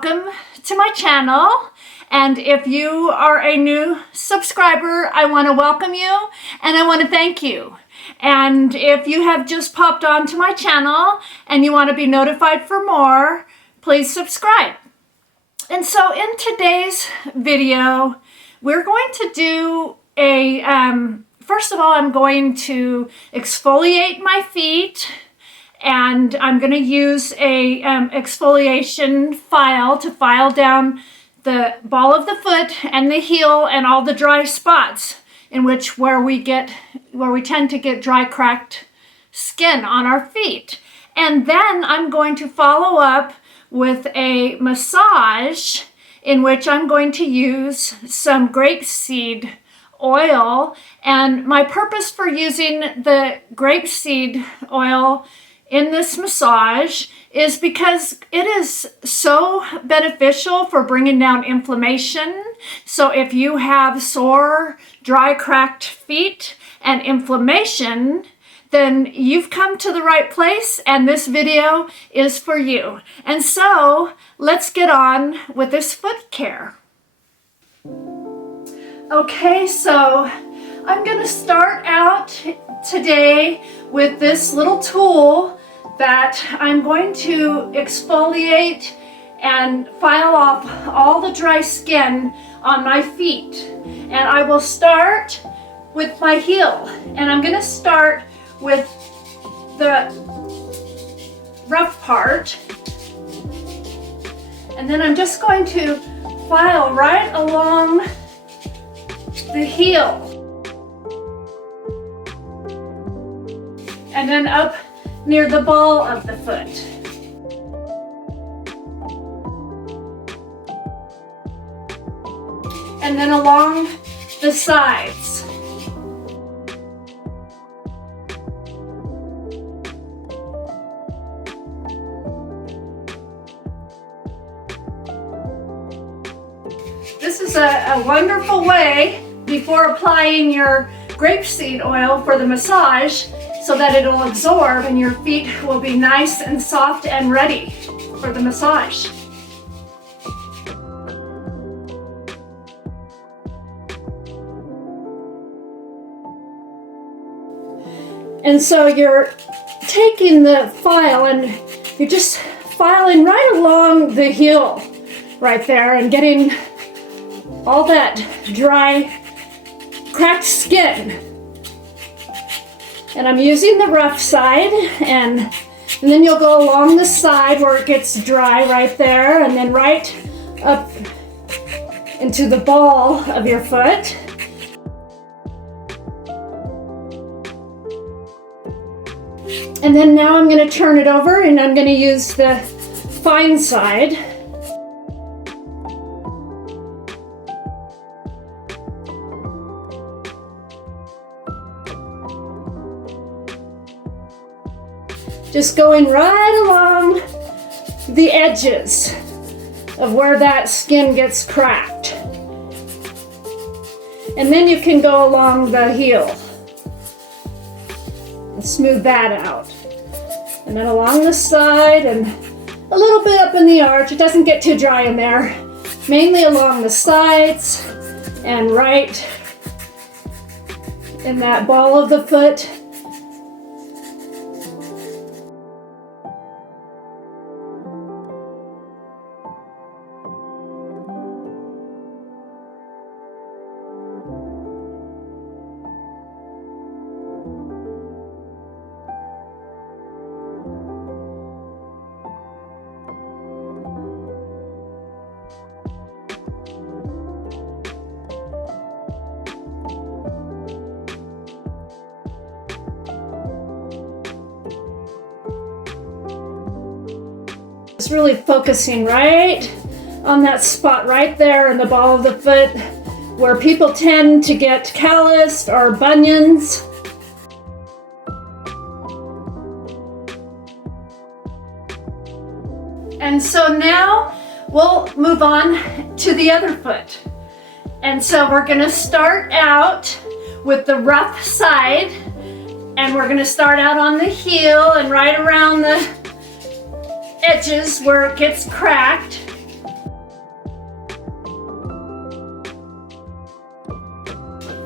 welcome to my channel. And if you are a new subscriber, I want to welcome you and I want to thank you. And if you have just popped onto my channel and you want to be notified for more, please subscribe. And so in today's video, we're going to do a, first of all, I'm going to exfoliate my feet. And I'm going to use a exfoliation file to file down the ball of the foot and the heel and all the dry spots in which where we tend to get dry, cracked skin on our feet. And then I'm going to follow up with a massage in which I'm going to use some grapeseed oil. And my purpose for using the grapeseed oil in this massage is because it is so beneficial for bringing down inflammation. So if you have sore, dry, cracked feet and inflammation, then you've come to the right place and this video is for you. And so let's get on with this foot care. Okay, so I'm going to start out today with this little tool that I'm going to exfoliate and file off all the dry skin on my feet. And I will start with my heel. And I'm going to start with the rough part. And then I'm just going to file right along the heel. And then up near the ball of the foot. And then along the sides. This is a wonderful way before applying your grapeseed oil for the massage, so that it'll absorb and your feet will be nice and soft and ready for the massage. And so you're taking the file and you're just filing right along the heel right there and getting all that dry, cracked skin. And I'm using the rough side, and then you'll go along the side where it gets dry right there, and then right up into the ball of your foot. And then now I'm going to turn it over and I'm going to use the fine side. Just going right along the edges of where that skin gets cracked. And then you can go along the heel and smooth that out. And then along the side and a little bit up in the arch. It doesn't get too dry in there. Mainly along the sides and right in that ball of the foot. It's really focusing right on that spot right there in the ball of the foot where people tend to get calloused or bunions. And so now we'll move on to the other foot. And so we're going to start out with the rough side, and we're going to start out on the heel and right around the edges where it gets cracked.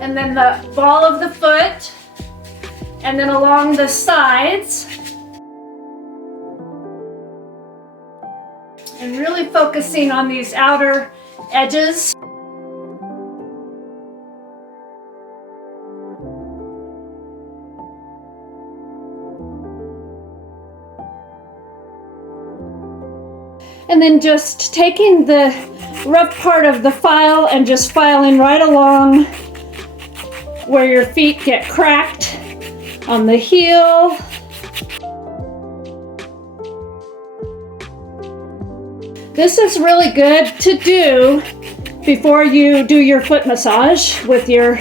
and then the ball of the foot, and then along the sides. And really focusing on these outer edges. And then just taking the rough part of the file and just filing right along where your feet get cracked on the heel. This is really good to do before you do your foot massage with your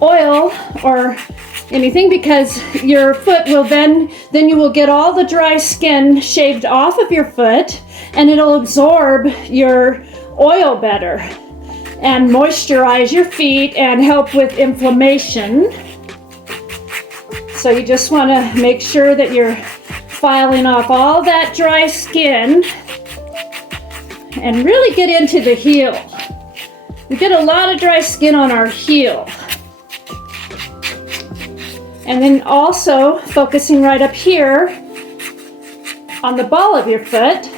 oil or anything, because your foot will then you will get all the dry skin shaved off of your foot, and it'll absorb your oil better and moisturize your feet and help with inflammation. So you just want to make sure that you're filing off all that dry skin and really get into the heel. We get a lot of dry skin on our heel. And then also focusing right up here on the ball of your foot,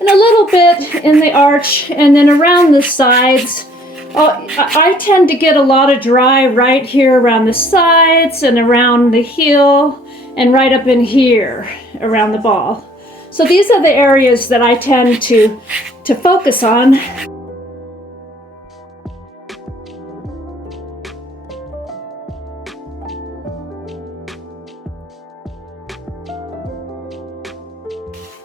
and a little bit in the arch, and then around the sides. I tend to get a lot of dry right here around the sides and around the heel and right up in here around the ball. So these are the areas that I tend to focus on.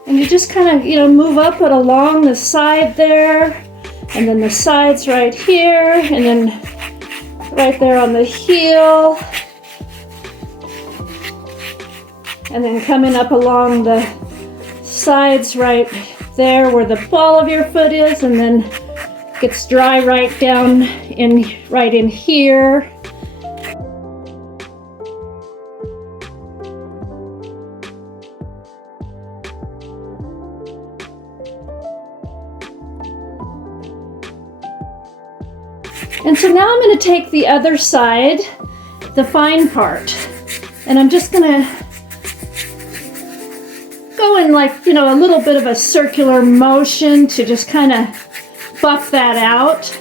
And you just kind of, move up it along the side there, and then the sides right here, and then right there on the heel, and then coming up along the sides right there where the ball of your foot is, and then gets dry right down right in here. And so now I'm going to take the other side, the fine part, and I'm just going to go in like, a little bit of a circular motion to just kind of buff that out.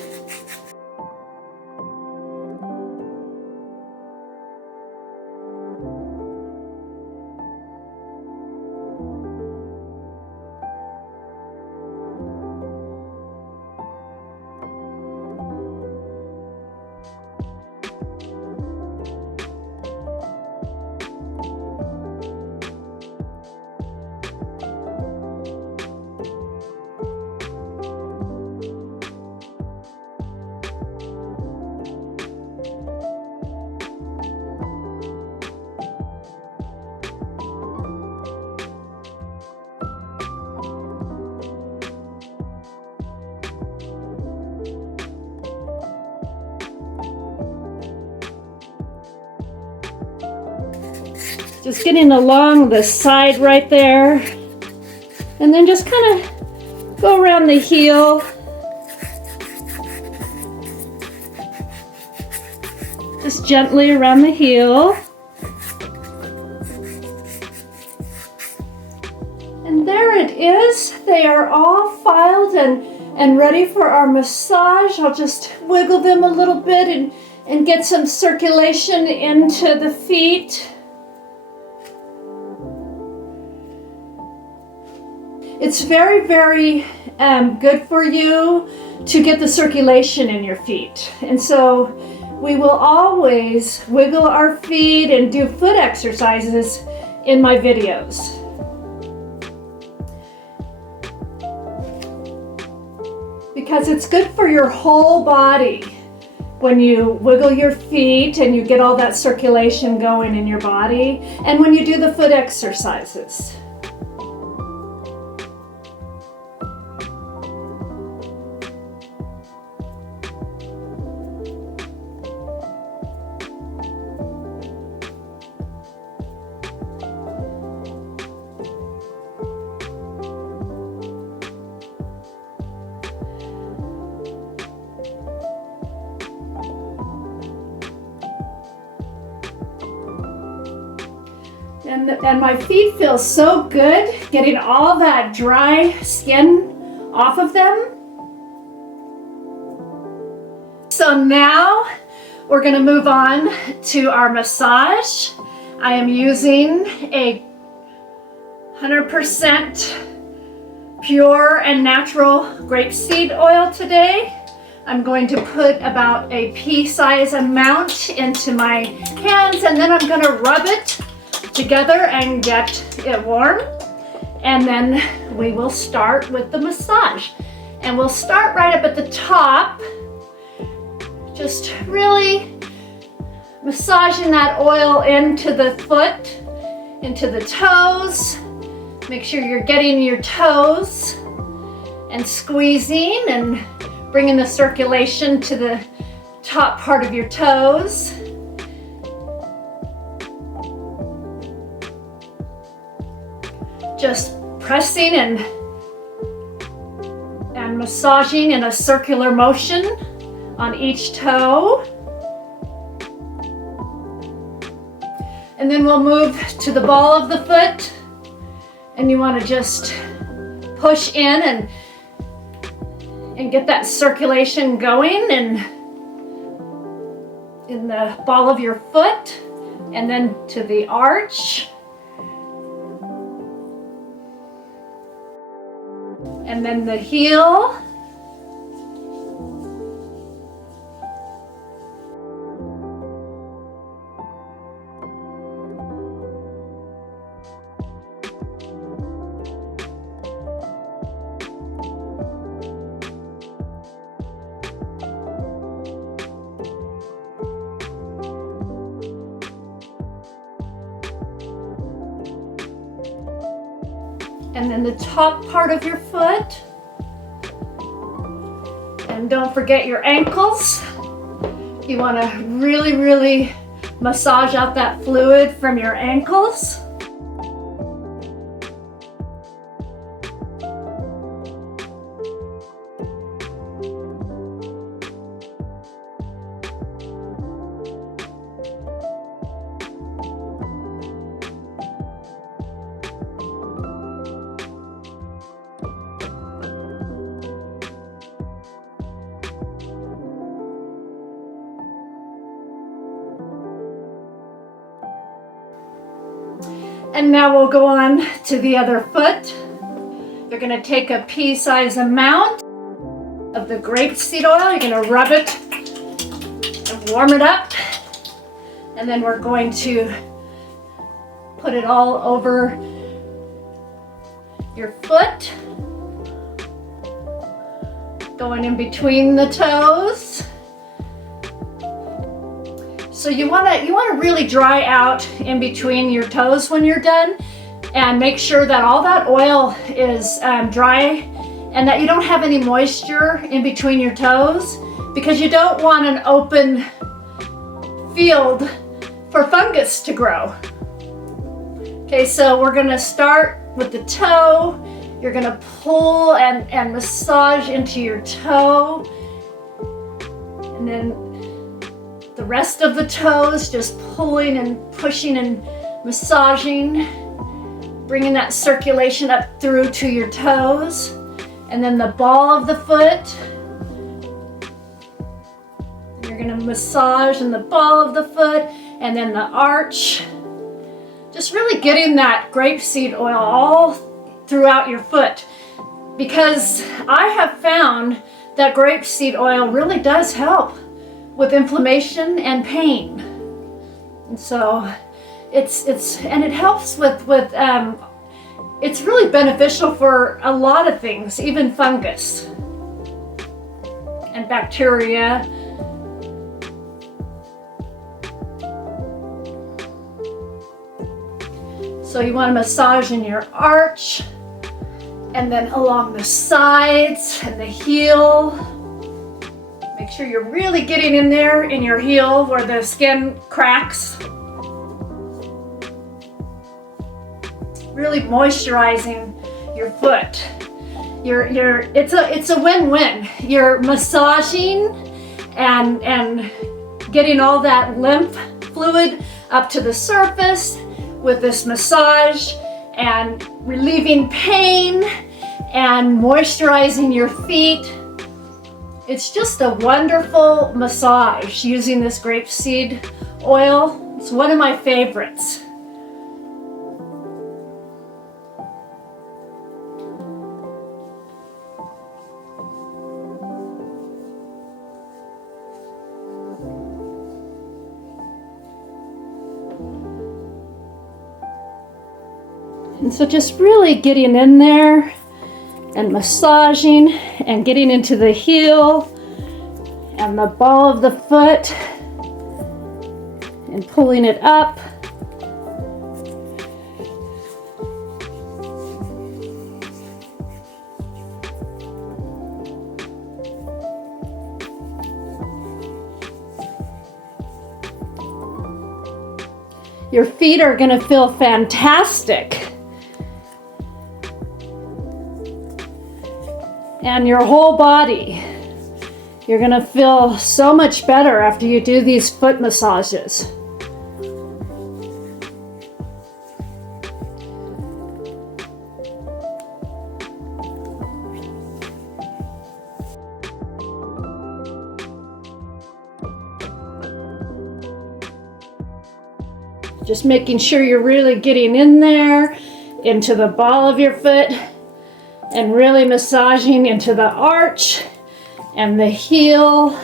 Just getting along the side right there, and then just kind of go around the heel. Just gently around the heel. And there it is. They are all filed and ready for our massage. I'll just wiggle them a little bit and get some circulation into the feet. It's very, very good for you to get the circulation in your feet. And so we will always wiggle our feet and do foot exercises in my videos. Because it's good for your whole body when you wiggle your feet and you get all that circulation going in your body, and when you do the foot exercises. And my feet feel so good, getting all that dry skin off of them. So now we're going to move on to our massage. I am using a 100% pure and natural grapeseed oil today. I'm going to put about a pea-size amount into my hands, and then I'm going to rub it together and get it warm. And then we will start with the massage. And we'll start right up at the top, just really massaging that oil into the foot, into the toes. Make sure you're getting your toes and squeezing and bringing the circulation to the top part of your toes. Just pressing and massaging in a circular motion on each toe. And then we'll move to the ball of the foot. And you want to just push in and get that circulation going and in the ball of your foot, and then to the arch, and then the heel. And then the top part of your foot. And don't forget your ankles. You want to really, really massage out that fluid from your ankles. And now we'll go on to the other foot. You're going to take a pea-size amount of the grapeseed oil. You're going to rub it and warm it up. And then we're going to put it all over your foot, going in between the toes. So you want to really dry out in between your toes when you're done, and make sure that all that oil is dry and that you don't have any moisture in between your toes, because you don't want an open field for fungus to grow. Okay, so we're going to start with the toe. You're going to pull and massage into your toe, and then the rest of the toes, just pulling and pushing and massaging, bringing that circulation up through to your toes. And then the ball of the foot. You're going to massage in the ball of the foot, and then the arch. Just really getting that grapeseed oil all throughout your foot, because I have found that grapeseed oil really does help with inflammation and pain. And so it helps with it's really beneficial for a lot of things, even fungus and bacteria. So you want to massage in your arch, and then along the sides and the heel. Make sure you're really getting in there in your heel where the skin cracks. Really moisturizing your foot. It's a win-win. You're massaging and getting all that lymph fluid up to the surface, with this massage and relieving pain and moisturizing your feet. It's just a wonderful massage using this grapeseed oil. It's one of my favorites. And so just really getting in there and massaging and getting into the heel and the ball of the foot and pulling it up. Your feet are going to feel fantastic. And your whole body. You're going to feel so much better after you do these foot massages. Just making sure you're really getting in there, into the ball of your foot, and really massaging into the arch and the heel.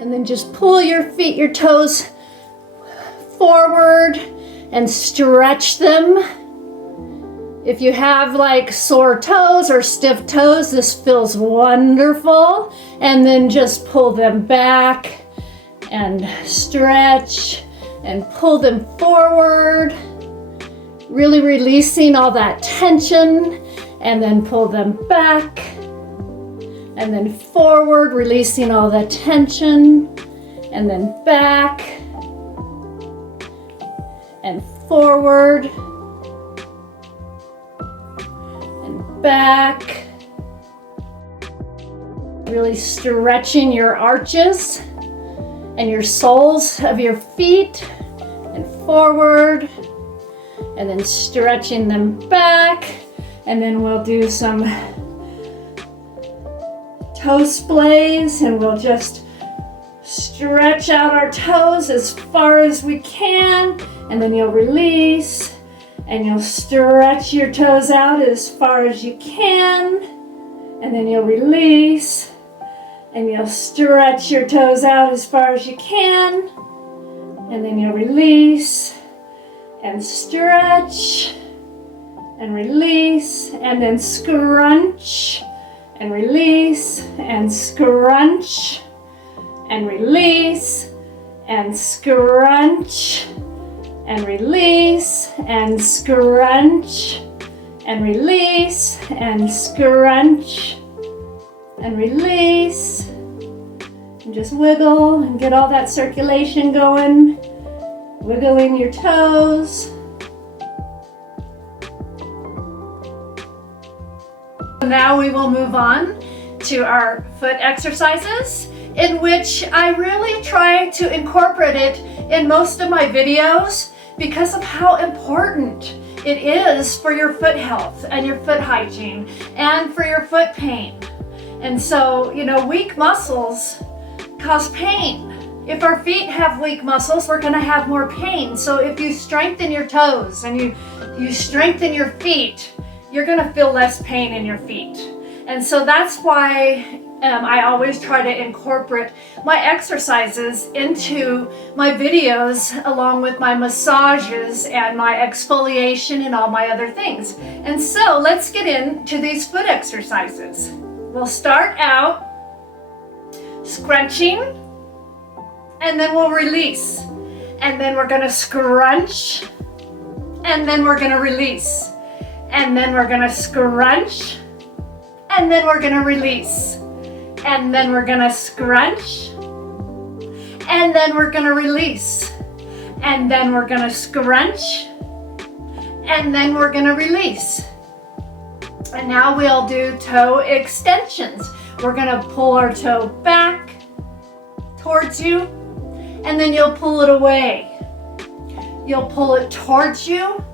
And then just pull your feet, your toes forward and stretch them. If you have like sore toes or stiff toes, this feels wonderful. And then just pull them back and stretch and pull them forward, really releasing all that tension, and then pull them back. And then forward, releasing all the tension, and then back, and forward, and back. Really stretching your arches and your soles of your feet, and forward, and then stretching them back. And then we'll do some toe splays, and we'll just stretch out our toes as far as we can, and then you'll release, and you'll stretch your toes out as far as you can, and then you'll release, and you'll stretch your toes out as far as you can, and then you'll release, and stretch, and release, and then scrunch, and release, and scrunch, and release, and scrunch, and release, and scrunch, and release, and scrunch, and release, and just wiggle and get all that circulation going, wiggling your toes. Now we will move on to our foot exercises, in which I really try to incorporate it in most of my videos because of how important it is for your foot health and your foot hygiene and for your foot pain. And so, you know, weak muscles cause pain. If our feet have weak muscles, we're going to have more pain. So if you strengthen your toes and you strengthen your feet, you're going to feel less pain in your feet. And so that's why I always try to incorporate my exercises into my videos, along with my massages and my exfoliation and all my other things. And so let's get into these foot exercises. We'll start out scrunching, and then we'll release. And then we're going to scrunch, and then we're going to release. And then we're gonna scrunch. And then we're gonna release. And then we're gonna scrunch. And then we're gonna release. And then we're gonna scrunch. And then we're gonna release. And now we'll do toe extensions. We're gonna pull our toe back towards you, and then you'll pull it away. You'll pull it towards you,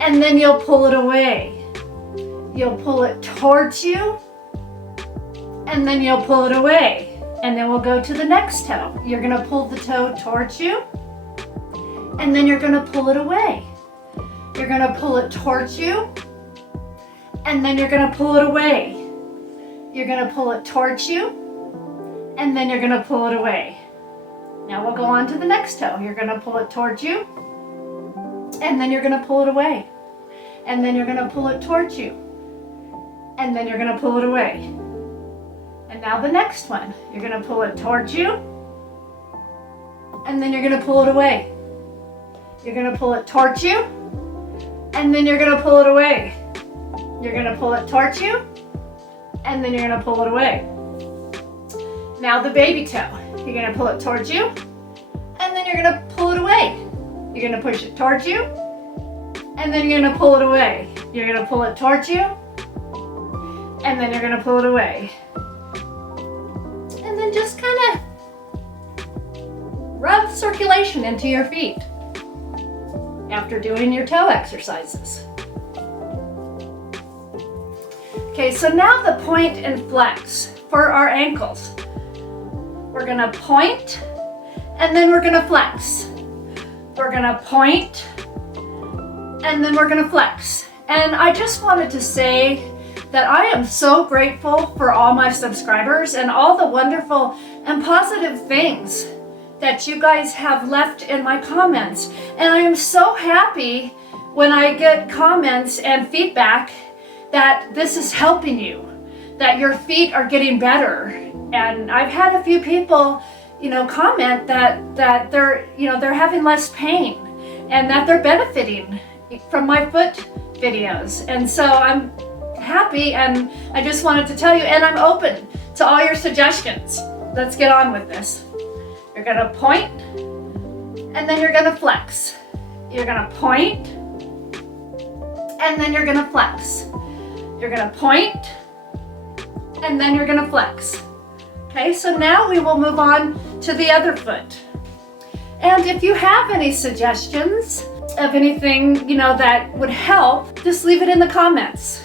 and then you'll pull it away. You'll pull it towards you, and then you'll pull it away. And then we'll go to the next toe. You're gonna pull the toe towards you, and then you're gonna pull it away. You're gonna pull it towards you, and then you're gonna pull it away. You're gonna pull it towards you, and then you're gonna pull it away. Now we'll go on to the next toe. You're gonna pull it towards you, and then you're gonna pull it away. And then you're gonna pull it towards you, and then you're gonna pull it away. And now the next one. You're gonna pull it towards you, and then you're gonna pull it away. You're gonna pull it towards you, and then you're gonna pull it away. You're gonna pull it towards you, and then you're gonna pull it away. Now the baby toe. You're gonna pull it towards you, and then you're gonna pull it away. You're gonna push it towards you, and then you're gonna pull it away. You're gonna pull it towards you, and then you're gonna pull it away. And then just kind of rub circulation into your feet after doing your toe exercises. Okay, so now the point and flex for our ankles. We're gonna point, and then we're gonna flex. We're gonna point, and then we're gonna flex. And I just wanted to say that I am so grateful for all my subscribers and all the wonderful and positive things that you guys have left in my comments. And I am so happy when I get comments and feedback that this is helping you, that your feet are getting better. And I've had a few people, comment that they're having less pain and that they're benefiting from my foot videos. And so I'm happy, and I just wanted to tell you, and I'm open to all your suggestions. Let's get on with this. You're gonna point, and then you're gonna flex. You're gonna point, and then you're gonna flex. You're gonna point, and then you're gonna flex. Okay, so now we will move on to the other foot. And if you have any suggestions of anything, that would help, just leave it in the comments,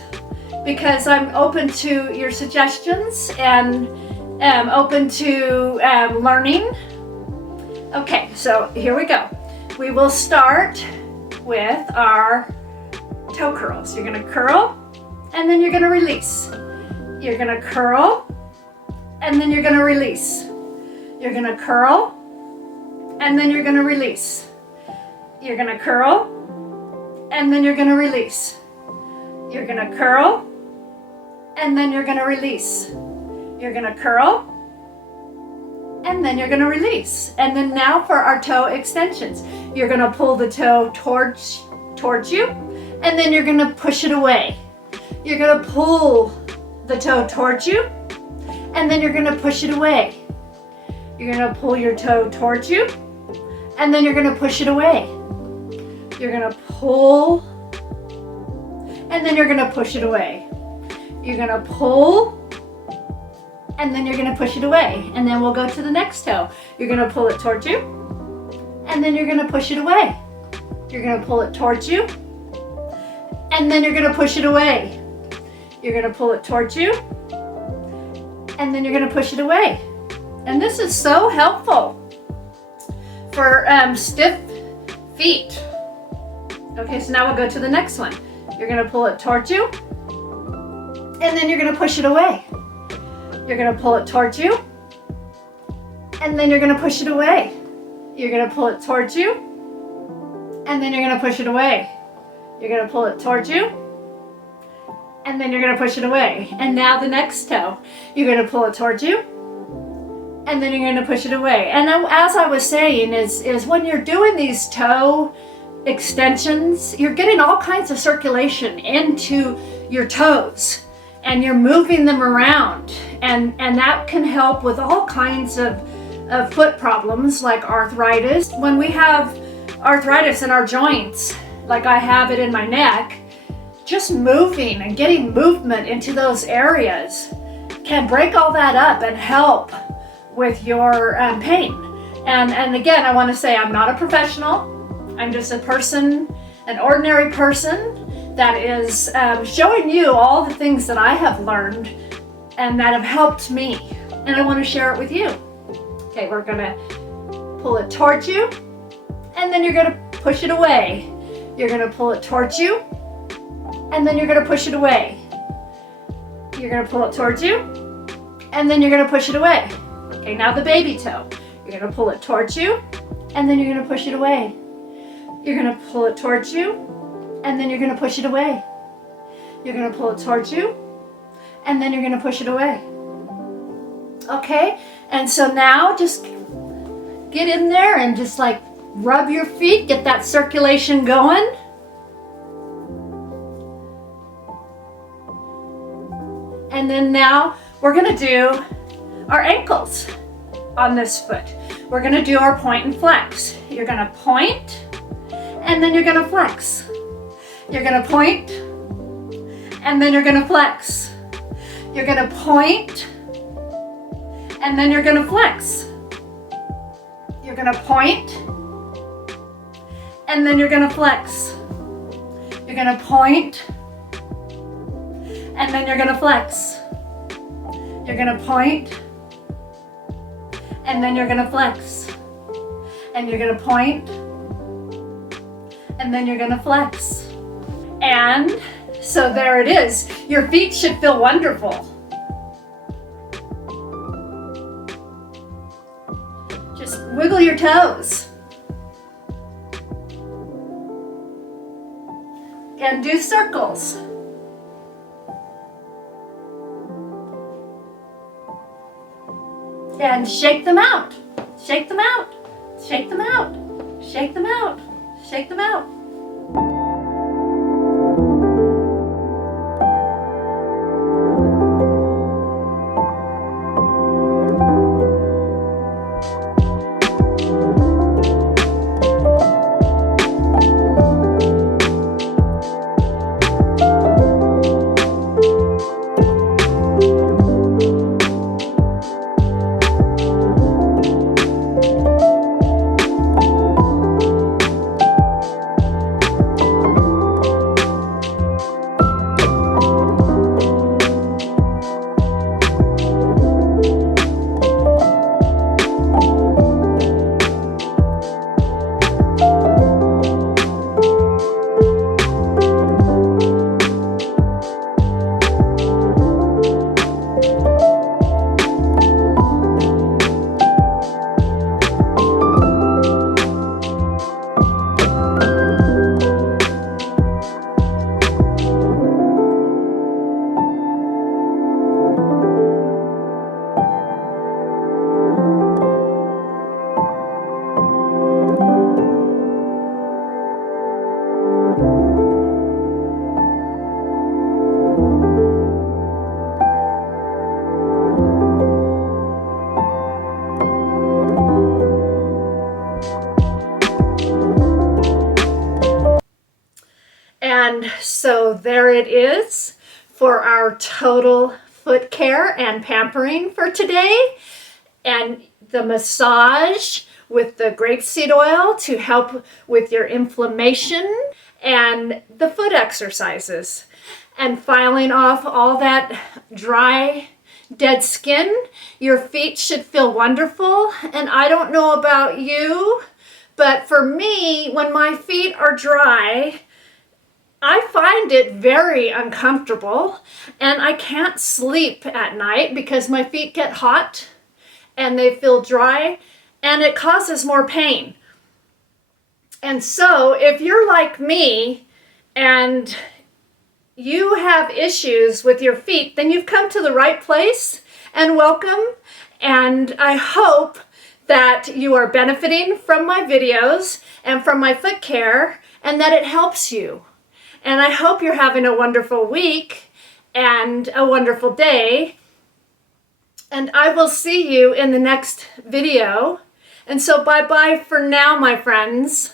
because I'm open to your suggestions and open to learning. Okay, so here we go. We will start with our toe curls. You're gonna curl, and then you're gonna release. You're gonna curl, and then you're gonna release. You're gonna curl, and then you're gonna release. You're gonna curl, and then you're gonna release. You're gonna curl, and then you're gonna release. You're gonna curl, and then you're gonna release. And then now for our toe extensions. You're gonna pull the toe towards you, and then you're gonna push it away. You're gonna pull the toe towards you, and then you're gonna push it away. You're gonna pull your toe towards you, and then you're gonna push it away. You're gonna pull, and then you're gonna push it away. You're gonna pull, and then you're gonna push it away. And then we'll go to the next toe. You're gonna pull it towards you, and then you're gonna push it away. You're gonna pull it towards you, and then you're gonna push it away. You're gonna pull it towards you, and then you're gonna push it away. And this is so helpful for stiff feet. Okay, so now we'll go to the next one. You're gonna pull it towards you, and then you're gonna push it away. You're gonna pull it towards you, and then you're gonna push it away. You're gonna pull it towards you, and then you're gonna push it away. You're gonna pull it towards you, and then you're gonna push it away. And now the next toe. You're gonna pull it towards you, and then you're gonna push it away. And as I was saying, is when you're doing these toe extensions. You're getting all kinds of circulation into your toes, and you're moving them around, and that can help with all kinds of foot problems like arthritis. When we have arthritis in our joints, like I have it in my neck, just moving and getting movement into those areas can break all that up and help with your pain. And again, I want to say I'm not a professional. I'm just a person, an ordinary person that is showing you all the things that I have learned and that have helped me. And I want to share it with you. Okay, we're gonna pull it towards you, and then you're gonna push it away. You're gonna pull it towards you, and then you're gonna push it away. You're gonna pull it towards you, and then you're gonna push it away. Okay, now the baby toe. You're gonna pull it towards you, and then you're gonna push it away. You're gonna pull it towards you, and then you're gonna push it away. You're gonna pull it towards you, and then you're gonna push it away. Okay, and so now just get in there and just like rub your feet, get that circulation going. And then now we're gonna do our ankles on this foot. We're gonna do our point and flex. You're gonna point, and then you're gonna flex. You're gonna point, and then you're gonna flex. You're gonna point, and then you're gonna flex. You're gonna point, and then you're gonna flex. You're gonna point, and then you're gonna flex. You're gonna point, and then you're gonna flex. And you're gonna point, and then you're gonna flex. And so there it is. Your feet should feel wonderful. Just wiggle your toes. And do circles. And shake them out. Shake them out. Shake them out. Shake them out. Shake them out. And so there it is for our total foot care and pampering for today. And the massage with the grapeseed oil to help with your inflammation, and the foot exercises. And filing off all that dry, dead skin. Your feet should feel wonderful. And I don't know about you, but for me, when my feet are dry, I find it very uncomfortable, and I can't sleep at night because my feet get hot and they feel dry, and it causes more pain. And so if you're like me and you have issues with your feet, then you've come to the right place, and welcome. And I hope that you are benefiting from my videos and from my foot care, and that it helps you. And I hope you're having a wonderful week and a wonderful day. And I will see you in the next video. And so bye-bye for now, my friends.